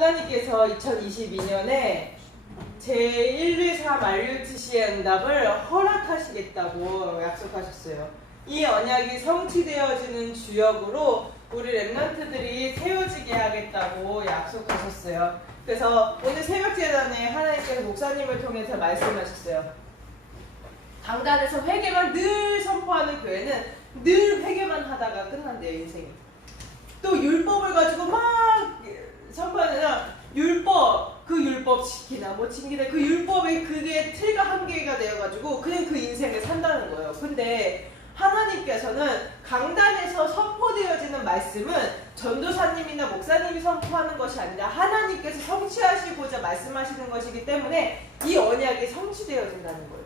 하나님께서 2022년에 제124 말류티시의 응답을 허락하시겠다고 약속하셨어요. 이 언약이 성취되어지는 주역으로 우리 렘넌트들이 세워지게 하겠다고 약속하셨어요. 그래서 오늘 새벽재단에 하나님께서 목사님을 통해서 말씀하셨어요. 강단에서 회개만 늘 선포하는 교회는 늘 회개만 하다가 끝난대요, 인생이. 또 율법을 가지고 막 선포하는 율법, 그 율법 지키나 뭐 지키나 그 율법에 그게 틀과 한계가 되어가지고 그냥 그 인생을 산다는 거예요. 근데 하나님께서는 강단에서 선포되어지는 말씀은 전도사님이나 목사님이 선포하는 것이 아니라 하나님께서 성취하시고자 말씀하시는 것이기 때문에 이 언약이 성취되어진다는 거예요.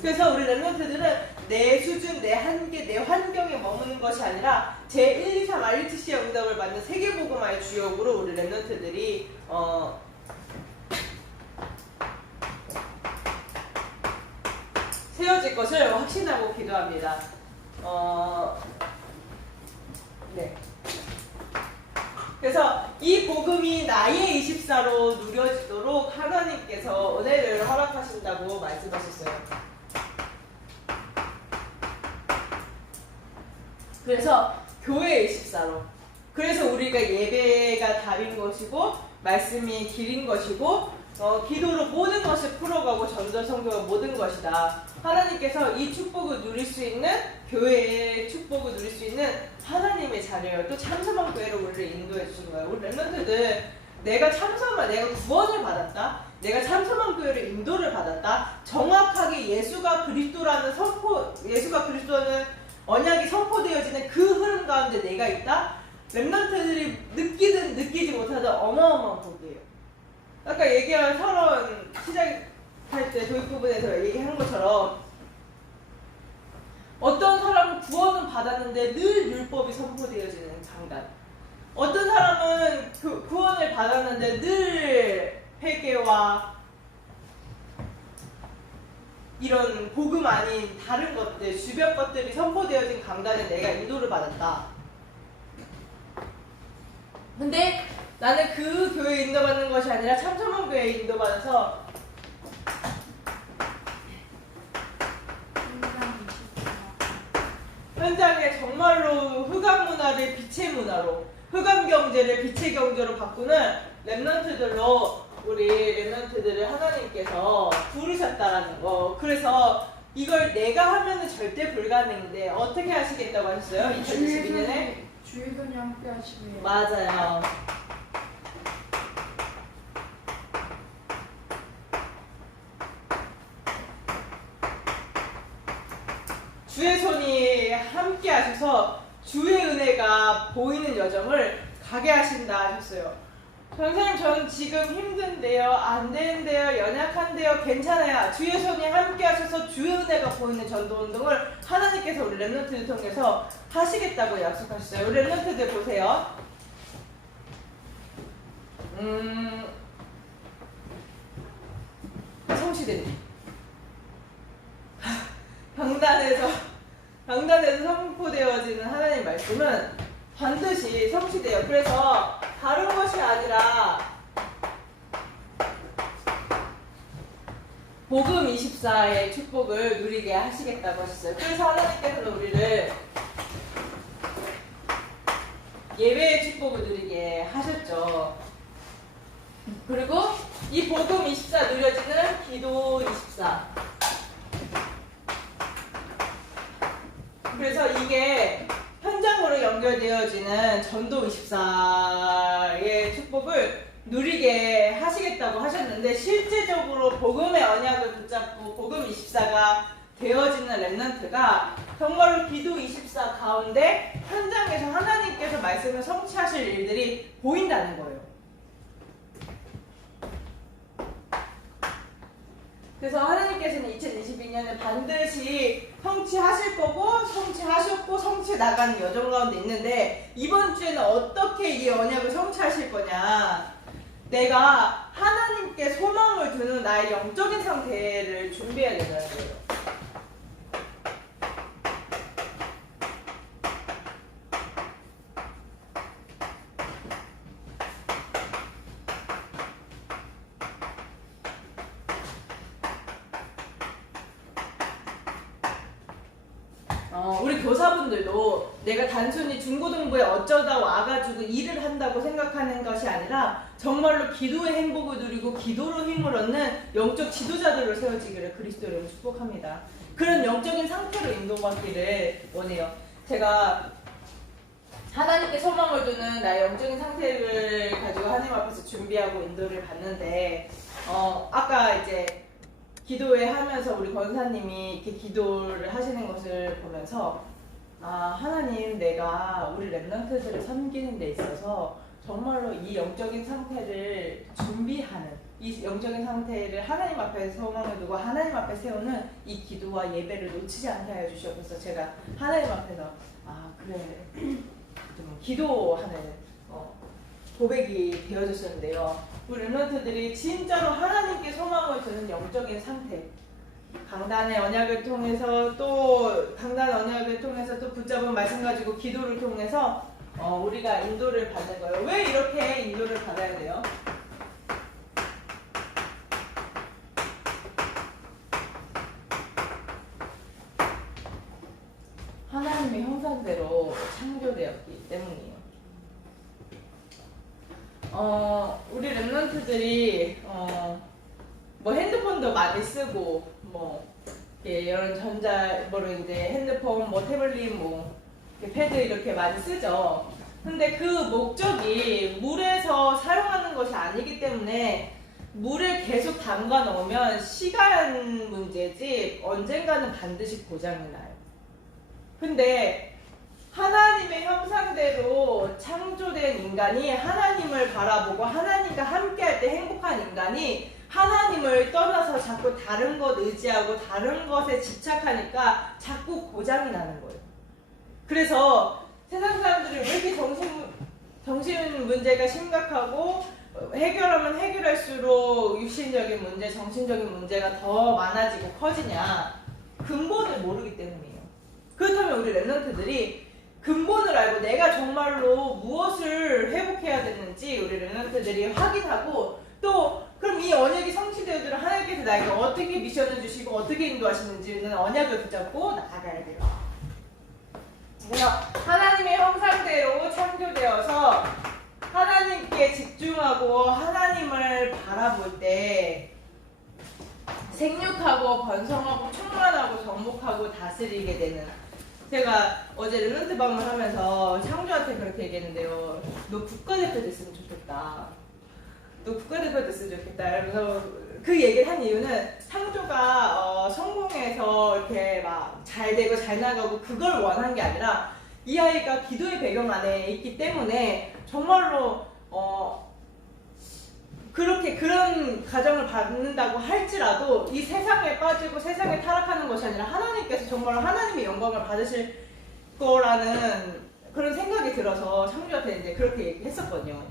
그래서 우리 렘넌트들은 내 수준, 내 한계, 내 환경에 머무는 것이 아니라 제124 말류티시의 응답을 받는 세계복음화의 주역으로 우리 렘넌트들이 세워질 것을 확신하고 기도합니다. 네. 그래서 이 복음이 나의 24로 누려지도록 하나님께서 은혜를 허락하신다고 말씀하셨어요. 그래서 교회 24로. 그래서 우리가 예배가 답인 것이고 말씀이 길인 것이고 기도로 모든 것을 풀어가고 전도 성교가 모든 것이다. 하나님께서 이 축복을 누릴 수 있는 교회의 축복을 누릴 수 있는 하나님의 자녀예요. 또 참소만 교회로 우리를 인도해 주신 거예요. 우리 렘넌트들 내가 구원을 받았다. 내가 참소만 교회를 인도를 받았다. 정확하게 예수가 그리스도라는 예수가 그리스도는 언약이 선포되어지는 그 흐름 가운데 내가 있다. 렘넌트들이 느끼든 느끼지 못하든 어마어마한 복이에요. 아까 얘기한 서론 시작할 때 도입 부분에서 얘기한 것처럼 어떤 사람은 구원은 받았는데 늘 율법이 선포되어지는 강단, 어떤 사람은 구원을 받았는데 늘 회개와 이런 복음 아닌 다른 것들, 주변 것들이 선포되어진 강단에 내가 인도를 받았다. 근데 나는 그 교회에 인도받는 것이 아니라 참소만 교회에 인도받아서 현장에 정말로 흑암 문화를 빛의 문화로, 흑암 경제를 빛의 경제로 바꾸는 렘넌트들로 우리 렘넌트들을 하나님께서 부르셨다라는 거. 그래서 이걸 내가 하면은 절대 불가능인데 어떻게 하시겠다고 하셨어요? 2022년에? 주의 손이 함께 하시네요. 맞아요. 주의 손이 함께 하셔서 주의 은혜가 보이는 여정을 가게 하신다 하셨어요. 선생님, 저는 지금 힘든데요, 안 되는데요, 연약한데요, 괜찮아요. 주의 손이 함께 하셔서 주의 은혜가 보이는 전도운동을 하나님께서 우리 렘넌트들 통해서 하시겠다고 약속하셨어요. 우리 렘넌트들 보세요. 성취되니 강단에서 선포되어지는 하나님 말씀은 반드시 성취돼요. 그래서 다른 것이 아니라 복음 24의 축복을 누리게 하시겠다고 하셨어요. 그래서 하나님께서는 우리를 예배의 축복을 누리게 하셨죠. 그리고 이 복음 24 누려지는 기도 24. 그래서 이게 현장으로 연결되어지는 전도 24의 축복을 누리게 하시겠다고 하셨는데, 실제적으로 복음의 언약을 붙잡고 복음 24가 되어지는 렘넌트가 정말로 기도 24 가운데 현장에서 하나님께서 말씀을 성취하실 일들이 보인다는 거예요. 그래서 하나님께서는 2022년에 반드시 성취하실 거고, 성취하셨고, 성취해 나가는 여정 가운데 있는데, 이번 주에는 어떻게 이 언약을 성취하실 거냐. 내가 하나님께 소망을 두는 나의 영적인 상태를 준비해야 된다는 거예요. 우리 교사분들도 내가 단순히 중고등부에 어쩌다 와가지고 일을 한다고 생각하는 것이 아니라 정말로 기도의 행복을 누리고 기도로 힘을 얻는 영적 지도자들로 세워지기를 그리스도의 이름으로 축복합니다. 그런 영적인 상태로 인도받기를 원해요. 제가 하나님께 소망을 두는 나의 영적인 상태를 가지고 하나님 앞에서 준비하고 인도를 받는데 아까 이제 기도회 하면서 우리 권사님이 이렇게 기도를 하시는 것을 보면서 하나님, 내가 우리 랩런트들을 섬기는 데 있어서 정말로 이 영적인 상태를 준비하는, 이 영적인 상태를 하나님 앞에 소망을 두고 하나님 앞에 세우는 이 기도와 예배를 놓치지 않게 하여 주시옵소서. 제가 하나님 앞에서 그래 좀 기도하는 고백이 되어졌었는데요. 우리 랩런트들이 진짜로 하나님께 소망을 두는 영적인 상태, 강단의 언약을 통해서 또 붙잡은 말씀 가지고 기도를 통해서 우리가 인도를 받는 거예요. 왜 이렇게 인도를 받아야 돼요? 하나님의 형상대로 창조되었기 때문이에요. 우리 랩런트들이 뭐 핸드폰도 많이 쓰고 이런 전자뭐로 이제 핸드폰, 태블릿, 패드 이렇게 많이 쓰죠. 근데 그 목적이 물에서 사용하는 것이 아니기 때문에 물에 계속 담가 놓으면 시간 문제지 언젠가는 반드시 고장이 나요. 근데 하나님의 형상대로 창조된 인간이 하나님을 바라보고 하나님과 함께할 때 행복한 인간이 하나님을 떠나서 자꾸 다른 것 의지하고 다른 것에 집착하니까 자꾸 고장이 나는 거예요. 그래서 세상 사람들이 왜 이렇게 정신 문제가 심각하고 해결하면 해결할수록 육신적인 문제, 정신적인 문제가 더 많아지고 커지냐? 근본을 모르기 때문이에요. 그렇다면 우리 랩런트들이 근본을 알고 내가 정말로 무엇을 회복해야 되는지 우리 랩런트들이 확인하고 또 그럼 이 언약이 성취되어도록 하나님께서 나에게 어떻게 미션을 주시고 어떻게 인도하시는지는 언약을 붙잡고 나아가야 돼요. 그래서 하나님의 형상대로 창조되어서 하나님께 집중하고 하나님을 바라볼 때 생육하고 번성하고 충만하고 정복하고 다스리게 되는, 제가 어제 랩런트 방문하면서 창조한테 그렇게 얘기했는데요. 너 국가대표 됐으면 좋겠다. 너 국가대표 됐으면 좋겠다. 그래서 그 얘기를 한 이유는 창조가 성공해서 이렇게 막 잘 되고 잘 나가고 그걸 원한 게 아니라 이 아이가 기도의 배경 안에 있기 때문에 정말로 그렇게 그런 가정을 받는다고 할지라도 이 세상에 빠지고 세상에 타락하는 것이 아니라 하나님께서 정말 하나님의 영광을 받으실 거라는 그런 생각이 들어서 창조한테 이제 그렇게 얘기했었거든요.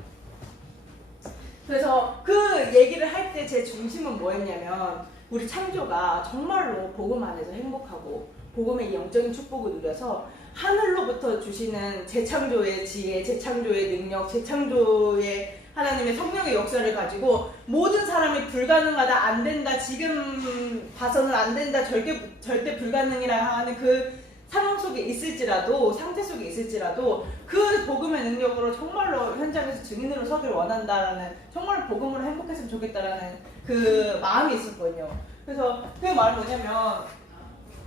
그래서 그 얘기를 할 때 제 중심은 뭐였냐면 우리 창조가 정말로 복음 안에서 행복하고 복음의 이 영적인 축복을 누려서 하늘로부터 주시는 재창조의 지혜, 재창조의 능력, 재창조의 하나님의 성령의 역사를 가지고 모든 사람이 불가능하다, 안 된다, 지금 봐서는 안 된다, 절대 불가능이라 하는 그 상황 속에 있을지라도, 상태 속에 있을지라도 그 복음의 능력으로 정말로 현장에서 증인으로 서기를 원한다라는, 정말 복음으로 행복했으면 좋겠다라는 그 마음이 있었거든요. 그래서 그 말은 뭐냐면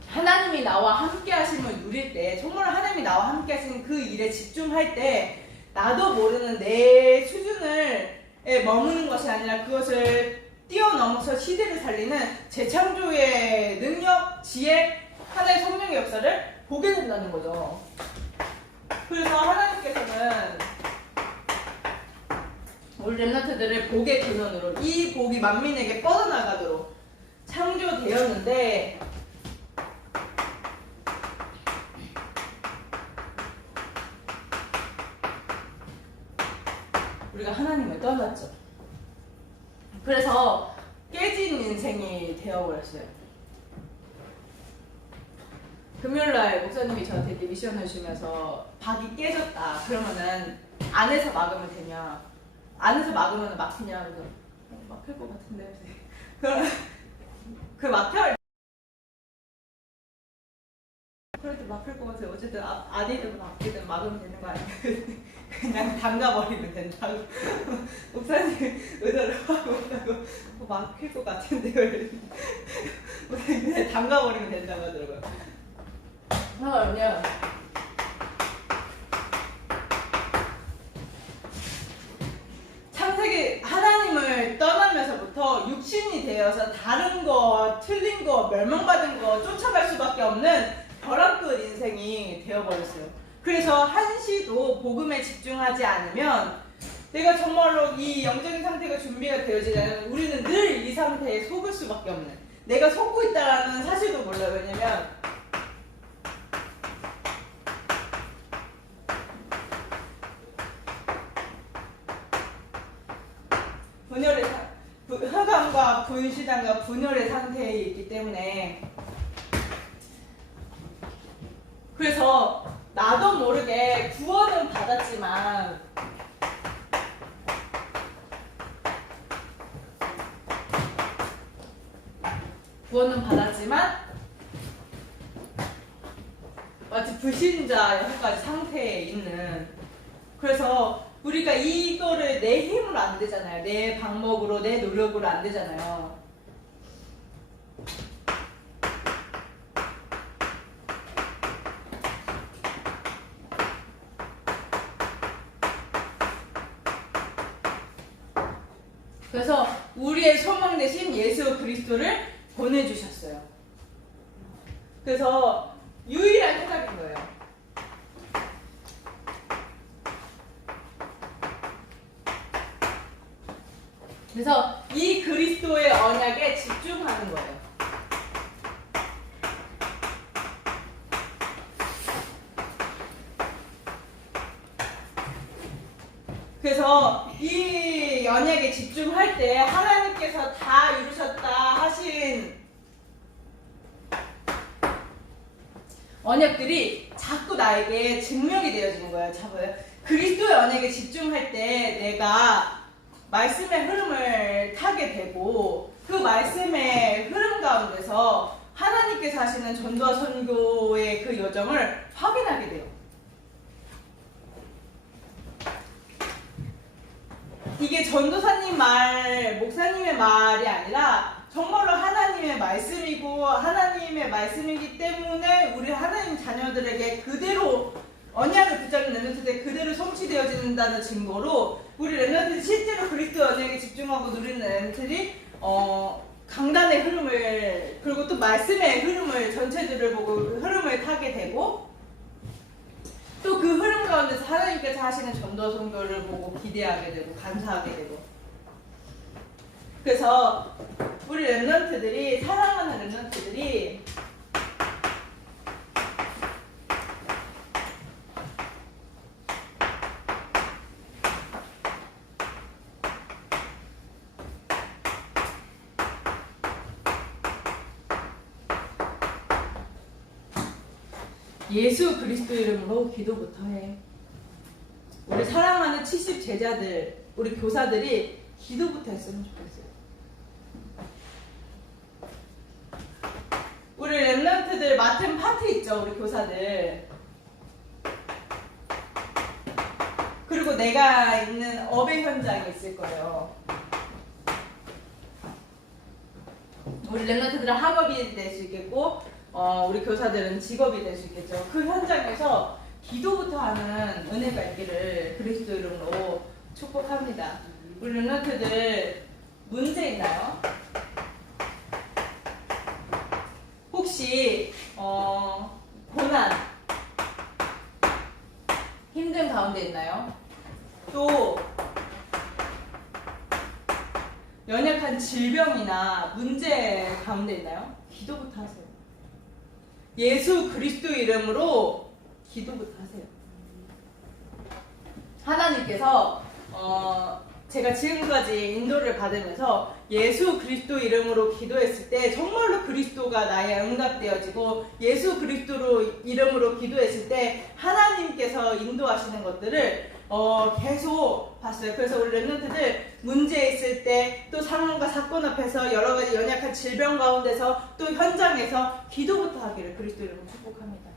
하나님이 나와 함께 하심을 누릴 때, 정말 하나님이 나와 함께 하시는 그 일에 집중할 때 나도 모르는 내 수준을 머무는 것이 아니라 그것을 뛰어넘어서 시대를 살리는 재창조의 능력, 지혜, 하나의 성령의 역사를 보게 된다는 거죠. 그래서 하나님께서는 우리 랩런트들을 복의 근원으로, 이 복이 만민에게 뻗어나가도록 창조되었는데 우리가 하나님을 떠났죠. 그래서 깨진 인생이 되어버렸어요. 금요일날 목사님이 저한테 이렇게 미션을 주면서 박이 깨졌다. 그러면은 안에서 막으면 되냐? 안에서 막으면 막히냐? 그래서 막힐 것 같은데. 그럼 그 막혀. 그래도 목사님한테 막힐 것 같아요. 어쨌든 아니든 막히든 막으면 되는 거 아니에요? 그냥 담가버리면 된다고. 목사님 의도를 하고 있다고 막힐 것 같은데요. 목사님 그냥 담가버리면 된다고 하더라고요. 그러면 창세기 하나님을 떠나면서부터 육신이 되어서 다른 거, 틀린 거, 멸망받은 거 쫓아갈 수밖에 없는 벼랑 끝 인생이 되어버렸어요. 그래서 한시도 복음에 집중하지 않으면 내가 정말로 이 영적인 상태가 준비가 되어지지 않으면 우리는 늘 이 상태에 속을 수밖에 없는, 내가 속고 있다는 사실도 몰라요. 왜냐면 흑암과 분시단과 분열의 상태에 있기 때문에, 그래서 나도 모르게 구원은 받았지만 마치 불신자 여기까지 상태에 있는, 그래서 우리가 이거를 내 힘으로 안 되잖아요. 내 방법으로, 내 노력으로 안 되잖아요. 그래서 우리의 소망 대신 예수 그리스도를 보내주셨어요. 그래서 유일한 해답인 거예요. 그래서 이 그리스도의 언약에 집중하는 거예요. 그래서 이 언약에 집중할 때 하나님께서 다 이루셨다 하신 언약들이 자꾸 나에게 증명이 되어지는 거예요. 그리스도의 언약에 집중할 때 내가 말씀의 흐름을 타게 되고, 그 말씀의 흐름 가운데서 하나님께서 하시는 전도와 선교의 그 여정을 확인하게 돼요. 이게 전도사님 말, 목사님의 말이 아니라 정말로 하나님의 말씀이고, 하나님의 말씀이기 때문에 우리 하나님 자녀들에게 그대로 언약을 붙잡는 렘넌트들에 그대로 성취되어진다는 증거로, 우리 렘넌트들이 실제로 그리스도 언약에 집중하고 누리는 렘넌트들이 강단의 흐름을, 그리고 또 말씀의 흐름을, 전체들을 보고 흐름을 타게 되고, 또 그 흐름 가운데서 하나님께서 하시는 전도 선교를 보고 기대하게 되고 감사하게 되고. 그래서 우리 렘넌트들이, 사랑하는 렘넌트들이 예수 그리스도 이름으로 기도부터 해. 우리 사랑하는 70 제자들, 우리 교사들이 기도부터 했으면 좋겠어요. 우리 렘넌트들 맡은 파트 있죠, 우리 교사들. 그리고 내가 있는 업의 현장이 있을 거예요. 우리 렘넌트들은 학업이 될 수 있겠고, 우리 교사들은 직업이 될 수 있겠죠. 그 현장에서 기도부터 하는 은혜가 있기를 그리스도 이름으로 축복합니다. 우리 렘넌트들 문제 있나요? 혹시 고난, 힘든 가운데 있나요? 또 연약한 질병이나 문제 가운데 있나요? 기도부터 하세요. 예수 그리스도 이름으로 기도부터 하세요. 하나님께서 제가 지금까지 인도를 받으면서 예수 그리스도 이름으로 기도했을 때 정말로 그리스도가 나의 응답되어지고, 예수 그리스도로 이름으로 기도했을 때 하나님께서 인도하시는 것들을 계속 봤어요. 그래서 우리 렘넌트들 문제 있을 때, 또 상황과 사건 앞에서 여러 가지 연약한 질병 가운데서, 또 현장에서 기도부터 하기를 그리스도 이름으로 축복합니다.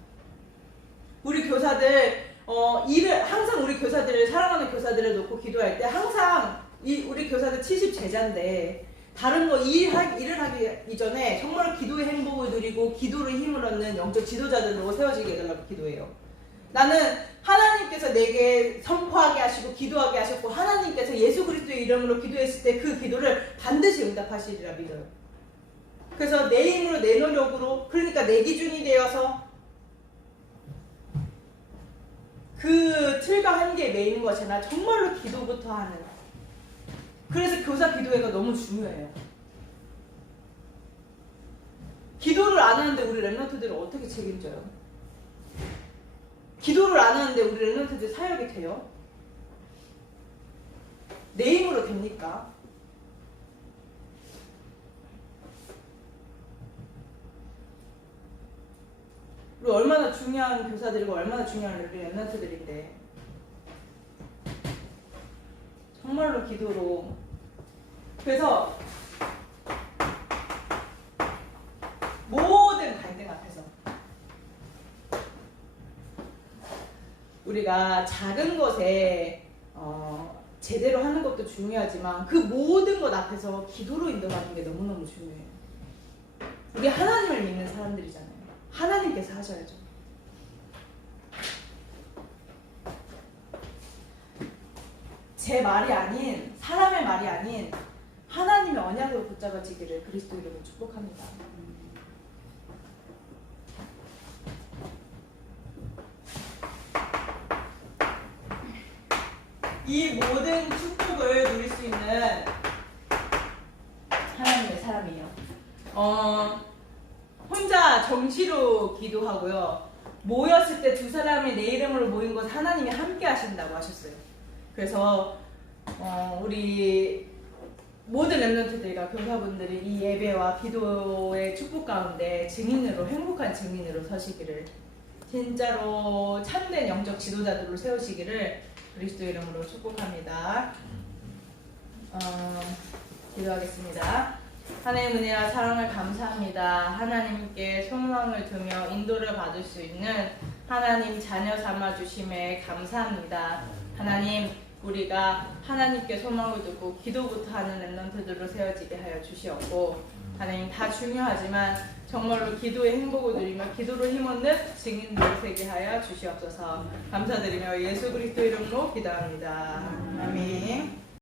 우리 교사들 항상 우리 교사들을 사랑하는 교사들을 놓고 기도할 때 항상 우리 교사들 70제자인데 다른 거 일을 하기 이전에 정말 기도의 행복을 누리고 기도로 힘을 얻는 영적 지도자들로 세워지게 해달라고 기도해요. 나는 하나님께서 내게 선포하게 하시고 기도하게 하셨고 하나님께서 예수 그리스도의 이름으로 기도했을 때 그 기도를 반드시 응답하시리라 믿어요. 그래서 내 힘으로 내 노력으로 그러니까 내 기준이 되어서 그 틀과 한계에 매이는 것이 아니라 정말로 기도부터 하는, 그래서 교사 기도회가 너무 중요해요. 기도를 안 하는데 우리 랩런트들을 어떻게 책임져요? 기도를 안 하는데 우리 랩런트들 사역이 돼요? 내 힘으로 됩니까? 우리 얼마나 중요한 교사들이고 얼마나 중요한 우리 랩런트들인데 정말로 기도로. 그래서 모든 갈등 앞에서 우리가 작은 것에 제대로 하는 것도 중요하지만 그 모든 것 앞에서 기도로 인도하는 게 너무너무 중요해요. 우리 하나님을 믿는 사람들이잖아요. 하나님께서 하셔야죠. 제 말이 아닌, 사람의 말이 아닌 하나님의 언약으로 붙잡아지기를 그리스도 이름으로 축복합니다. 이 모든 축복을 누릴 수 있는 하나님의 사람이에요. 혼자 정시로 기도하고요. 모였을 때 두 사람이 내 이름으로 모인 것 하나님이 함께 하신다고 하셨어요. 그래서 우리 모든 랩런트들과 교사분들이 이 예배와 기도의 축복 가운데 증인으로, 행복한 증인으로 서시기를, 진짜로 참된 영적 지도자들로 세우시기를 그리스도 이름으로 축복합니다. 기도하겠습니다. 하나님 은혜와 사랑을 감사합니다. 하나님께 소망을 두며 인도를 받을 수 있는 하나님 자녀 삼아 주심에 감사합니다. 하나님, 우리가 하나님께 소망을 두고 기도부터 하는 랩런트들로 세워지게 하여 주시옵고, 하나님 다 중요하지만 정말로 기도의 행복을 누리며 기도로 힘없는 증인들을 세게 하여 주시옵소서. 감사드리며 예수 그리스도 이름으로 기도합니다. 아멘.